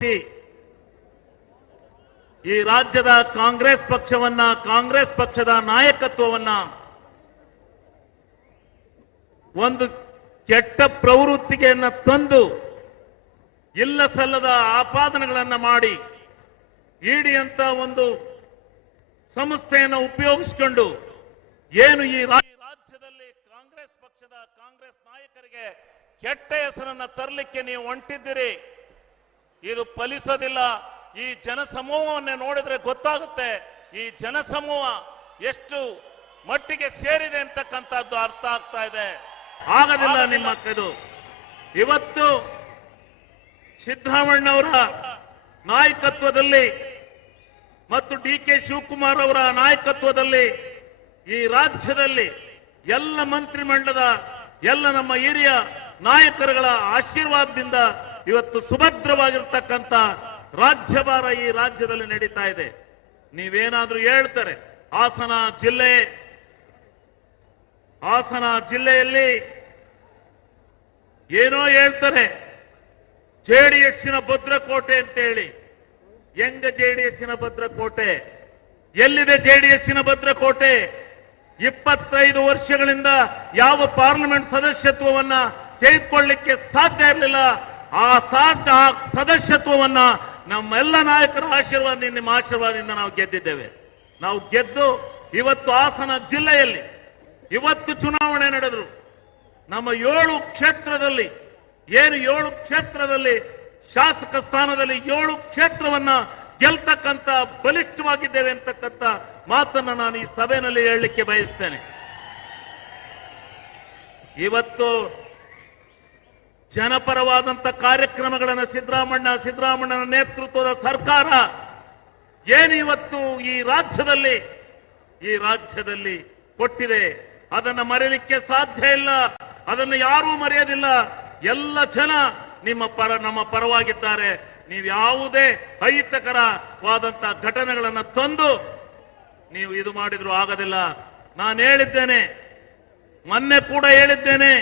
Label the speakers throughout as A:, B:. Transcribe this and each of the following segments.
A: ಈ ರಾಜ್ಯದ ಕಾಂಗ್ರೆಸ್ ಪಕ್ಷವನ್ನ, ಕಾಂಗ್ರೆಸ್ ಪಕ್ಷದ ನಾಯಕತ್ವವನ್ನ ಒಂದು ಕೆಟ್ಟ ಪ್ರವೃತ್ತಿಗೆಯನ್ನ ತಂದು ಇಲ್ಲ ಸಲ್ಲದ ಆಪಾದನೆಗಳನ್ನ ಮಾಡಿ ಇಡಿ ಅಂತ ಒಂದು ಸಂಸ್ಥೆಯನ್ನು ಉಪಯೋಗಿಸಿಕೊಂಡು ಏನು ಈ ರಾಜ್ಯದಲ್ಲಿ ಕಾಂಗ್ರೆಸ್ ಪಕ್ಷದ ಕಾಂಗ್ರೆಸ್ ನಾಯಕರಿಗೆ ಕೆಟ್ಟ ಹೆಸರನ್ನ ತರಲಿಕ್ಕೆ ನೀವು ಹೊಂಟಿದ್ದೀರಿ? ಇದು ಫಲಿಸೋದಿಲ್ಲ. ಈ ಜನಸಮೂಹವನ್ನೇ ನೋಡಿದ್ರೆ ಗೊತ್ತಾಗುತ್ತೆ. ಈ ಜನಸಮೂಹ ಎಷ್ಟು ಮಟ್ಟಿಗೆ ಸೇರಿದೆ ಅಂತಕ್ಕಂಥದ್ದು ಅರ್ಥ ಆಗ್ತಾ ಇದೆ. ಆಗದಿಲ್ಲ ನಿಮ್ಮ ಇದು ಇವತ್ತು ಸಿದ್ದರಾಮಣ್ಣವರ ನಾಯಕತ್ವದಲ್ಲಿ ಮತ್ತು ಡಿ ಕೆ ಶಿವಕುಮಾರ್ ಅವರ ನಾಯಕತ್ವದಲ್ಲಿ ಈ ರಾಜ್ಯದಲ್ಲಿ ಎಲ್ಲ ಮಂತ್ರಿಮಂಡಲದ ಎಲ್ಲ ನಮ್ಮ ಹಿರಿಯ ನಾಯಕರುಗಳ ಆಶೀರ್ವಾದದಿಂದ ಇವತ್ತು ಸುಭದ್ರವಾಗಿರ್ತಕ್ಕಂಥ ರಾಜ್ಯಭಾರ ಈ ರಾಜ್ಯದಲ್ಲಿ ನಡೀತಾ ಇದೆ. ನೀವೇನಾದ್ರೂ ಹೇಳ್ತಾರೆ, ಹಾಸನ ಜಿಲ್ಲೆ, ಹಾಸನ ಜಿಲ್ಲೆಯಲ್ಲಿ ಏನೋ ಹೇಳ್ತಾರೆ ಜೆಡಿಎಸ್ಸಿನ ಭದ್ರಕೋಟೆ ಅಂತೇಳಿ. ಹೆಂಗ ಜೆಡಿಎಸ್ಸಿನ ಭದ್ರಕೋಟೆ? ಎಲ್ಲಿದೆ ಜೆಡಿಎಸ್ಸಿನ ಭದ್ರಕೋಟೆ? ಇಪ್ಪತ್ತೈದು ವರ್ಷಗಳಿಂದ ಯಾವ ಪಾರ್ಲಿಮೆಂಟ್ ಸದಸ್ಯತ್ವವನ್ನ ತೆಗೆದುಕೊಳ್ಳಿಕ್ಕೆ ಸಾಧ್ಯ ಇರಲಿಲ್ಲ. ಆ ಸಾಧ್ಯ ಸದಸ್ಯತ್ವವನ್ನ ನಮ್ಮೆಲ್ಲ ನಾಯಕರ ಆಶೀರ್ವಾದದಿಂದ, ನಿಮ್ಮ ಆಶೀರ್ವಾದದಿಂದ ನಾವು ಗೆದ್ದಿದ್ದೇವೆ. ನಾವು ಗೆದ್ದು ಇವತ್ತು ಹಾಸನ ಜಿಲ್ಲೆಯಲ್ಲಿ ಇವತ್ತು ಚುನಾವಣೆ ನಡೆದ್ರು. ನಮ್ಮ ಏಳು ಕ್ಷೇತ್ರದಲ್ಲಿ, ಏನು ಏಳು ಕ್ಷೇತ್ರದಲ್ಲಿ, ಶಾಸಕ ಸ್ಥಾನದಲ್ಲಿ ಏಳು ಕ್ಷೇತ್ರವನ್ನ ಗೆಲ್ತಕ್ಕಂತ ಬಲಿಷ್ಠವಾಗಿದ್ದೇವೆ ಅಂತಕ್ಕಂಥ ಮಾತನ್ನ ನಾನು ಈ ಸಭೆಯಲ್ಲಿ ಹೇಳಲಿಕ್ಕೆ ಬಯಸ್ತೇನೆ. ಇವತ್ತು ಜನಪರವಾದಂತ ಕಾರ್ಯಕ್ರಮಗಳನ್ನು ಸಿದ್ದರಾಮಣ್ಣ, ಸಿದ್ದರಾಮಣ್ಣನ ನೇತೃತ್ವದ ಸರ್ಕಾರ ಏನಿವತ್ತು ಈ ರಾಜ್ಯದಲ್ಲಿ ಈ ರಾಜ್ಯದಲ್ಲಿ ಕೊಟ್ಟಿದೆ, ಅದನ್ನು ಮರೆಯಲಿಕ್ಕೆ ಸಾಧ್ಯ ಇಲ್ಲ, ಅದನ್ನು ಯಾರೂ ಮರೆಯೋದಿಲ್ಲ. ಎಲ್ಲ ಜನ ನಿಮ್ಮ ಪರ, ನಮ್ಮ ಪರವಾಗಿದ್ದಾರೆ. ನೀವು ಯಾವುದೇ ಅಹಿತಕರವಾದಂಥ ಘಟನೆಗಳನ್ನು ತಂದು ನೀವು ಇದು ಮಾಡಿದ್ರು ಆಗೋದಿಲ್ಲ. ನಾನು ಹೇಳಿದ್ದೇನೆ, ಮೊನ್ನೆ ಕೂಡ ಹೇಳಿದ್ದೇನೆ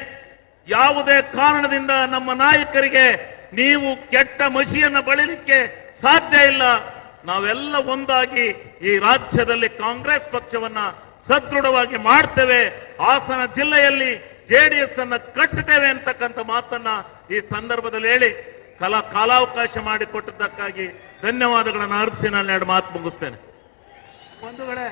A: ಯಾವುದೇ ಕಾರಣದಿಂದ ನಮ್ಮ ನಾಯಕರಿಗೆ ನೀವು ಕೆಟ್ಟ ಮಸಿಯನ್ನು ಬಳಲಿಕ್ಕೆ ಸಾಧ್ಯ ಇಲ್ಲ. ನಾವೆಲ್ಲ ಒಂದಾಗಿ ಈ ರಾಜ್ಯದಲ್ಲಿ ಕಾಂಗ್ರೆಸ್ ಪಕ್ಷವನ್ನ ಸದೃಢವಾಗಿ ಮಾಡ್ತೇವೆ. ಹಾಸನ ಜಿಲ್ಲೆಯಲ್ಲಿ ಜೆಡಿಎಸ್ ಅನ್ನ ಕಟ್ಟುತ್ತೇವೆ ಅಂತಕ್ಕಂಥ ಮಾತನ್ನ ಈ ಸಂದರ್ಭದಲ್ಲಿ ಹೇಳಿ ಕಲಾ ಕಾಲಾವಕಾಶ ಮಾಡಿಕೊಟ್ಟದ್ದಕ್ಕಾಗಿ ಧನ್ಯವಾದಗಳನ್ನು ಅರ್ಪಿಸಿ ನಾನು ಎರಡು ಮಾತು ಮುಗಿಸ್ತೇನೆ.
B: ಬಂಧುಗಳೇ